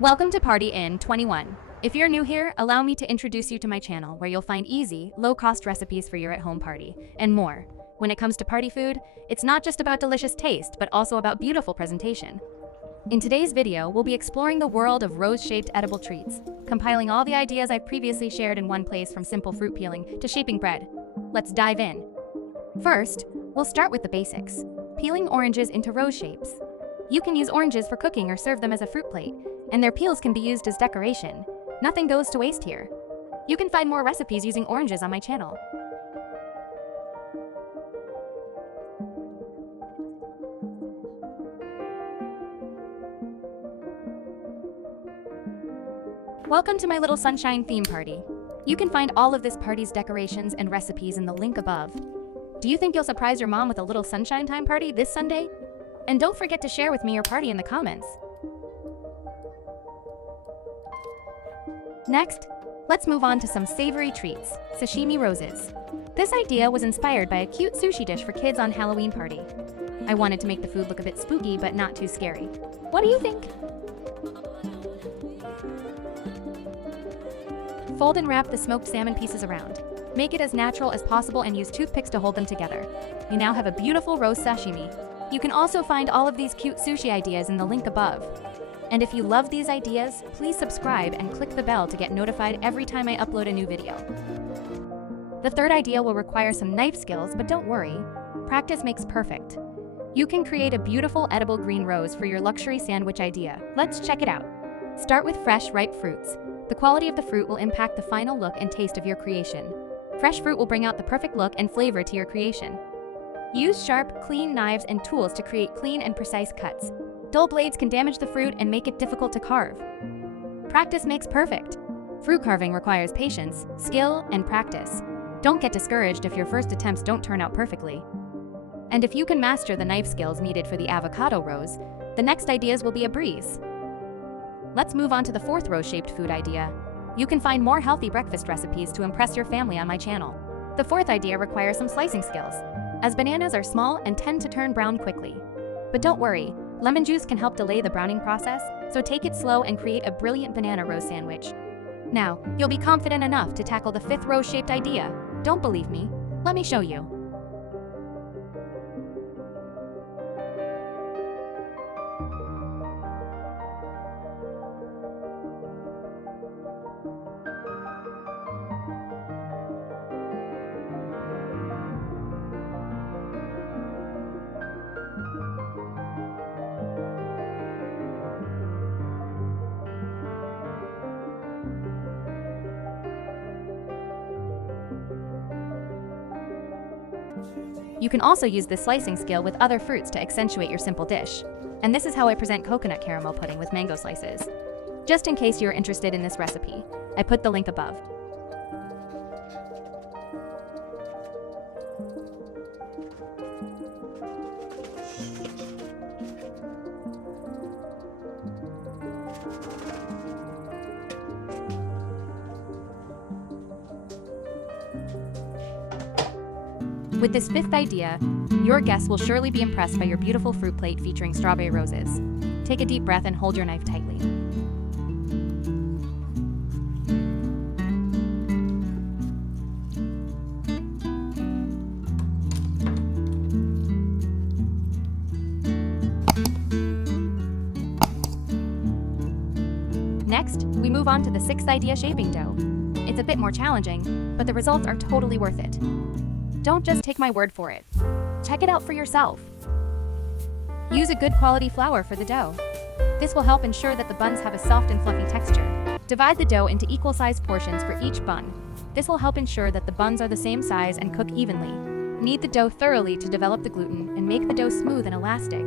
Welcome to Party Inn 21. If you're new here, allow me to introduce you to my channel where you'll find easy, low-cost recipes for your at-home party, and more. When it comes to party food, it's not just about delicious taste, but also about beautiful presentation. In today's video, we'll be exploring the world of rose-shaped edible treats, compiling all the ideas I've previously shared in one place from simple fruit peeling to shaping bread. Let's dive in. First, we'll start with the basics, peeling oranges into rose shapes. You can use oranges for cooking or serve them as a fruit plate, and their peels can be used as decoration. Nothing goes to waste here. You can find more recipes using oranges on my channel. Welcome to my little sunshine theme party. You can find all of this party's decorations and recipes in the link above. Do you think you'll surprise your mom with a little sunshine time party this Sunday? And don't forget to share with me your party in the comments. Next, let's move on to some savory treats, sashimi roses. This idea was inspired by a cute sushi dish for kids on Halloween party. I wanted to make the food look a bit spooky but not too scary. What do you think? Fold and wrap the smoked salmon pieces around. Make it as natural as possible and use toothpicks to hold them together. You now have a beautiful rose sashimi. You can also find all of these cute sushi ideas in the link above. And if you love these ideas, please subscribe and click the bell to get notified every time I upload a new video. The third idea will require some knife skills, but don't worry, practice makes perfect. You can create a beautiful edible green rose for your luxury sandwich idea. Let's check it out. Start with fresh, ripe fruits. The quality of the fruit will impact the final look and taste of your creation. Fresh fruit will bring out the perfect look and flavor to your creation. Use sharp, clean knives and tools to create clean and precise cuts. Dull blades can damage the fruit and make it difficult to carve. Practice makes perfect. Fruit carving requires patience, skill, and practice. Don't get discouraged if your first attempts don't turn out perfectly. And if you can master the knife skills needed for the avocado rose, the next ideas will be a breeze. Let's move on to the fourth rose-shaped food idea. You can find more healthy breakfast recipes to impress your family on my channel. The fourth idea requires some slicing skills, as bananas are small and tend to turn brown quickly. But don't worry, lemon juice can help delay the browning process, so take it slow and create a brilliant banana rose sandwich. Now, you'll be confident enough to tackle the fifth rose-shaped idea. Don't believe me? Let me show you. You can also use this slicing skill with other fruits to accentuate your simple dish. And this is how I present coconut caramel pudding with mango slices. Just in case you're interested in this recipe, I put the link above. With this fifth idea, your guests will surely be impressed by your beautiful fruit plate featuring strawberry roses. Take a deep breath and hold your knife tightly. Next, we move on to the sixth idea, shaping dough. It's a bit more challenging, but the results are totally worth it. Don't just take my word for it. Check it out for yourself. Use a good quality flour for the dough. This will help ensure that the buns have a soft and fluffy texture. Divide the dough into equal-sized portions for each bun. This will help ensure that the buns are the same size and cook evenly. Knead the dough thoroughly to develop the gluten and make the dough smooth and elastic.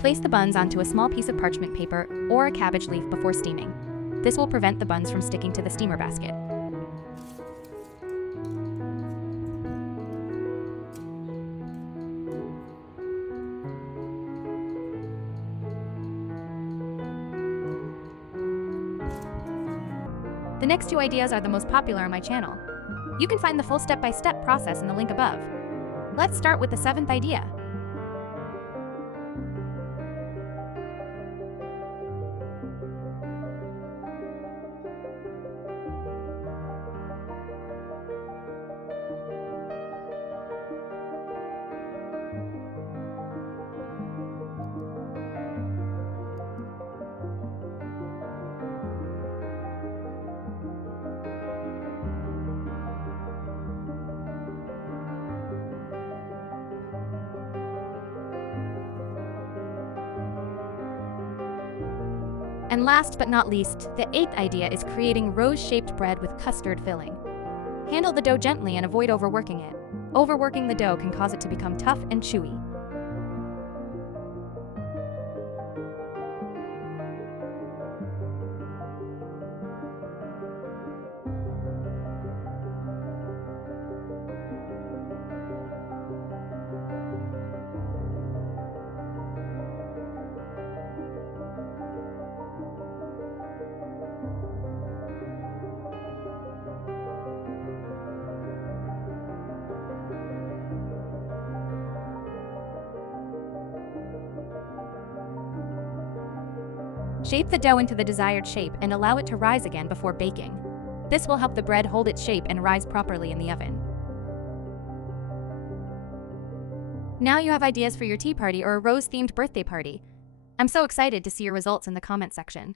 Place the buns onto a small piece of parchment paper or a cabbage leaf before steaming. This will prevent the buns from sticking to the steamer basket. The next two ideas are the most popular on my channel. You can find the full step-by-step process in the link above. Let's start with the seventh idea. And last but not least, the eighth idea is creating rose-shaped bread with custard filling. Handle the dough gently and avoid overworking it. Overworking the dough can cause it to become tough and chewy. Shape the dough into the desired shape and allow it to rise again before baking. This will help the bread hold its shape and rise properly in the oven. Now you have ideas for your tea party or a rose-themed birthday party. I'm so excited to see your results in the comment section.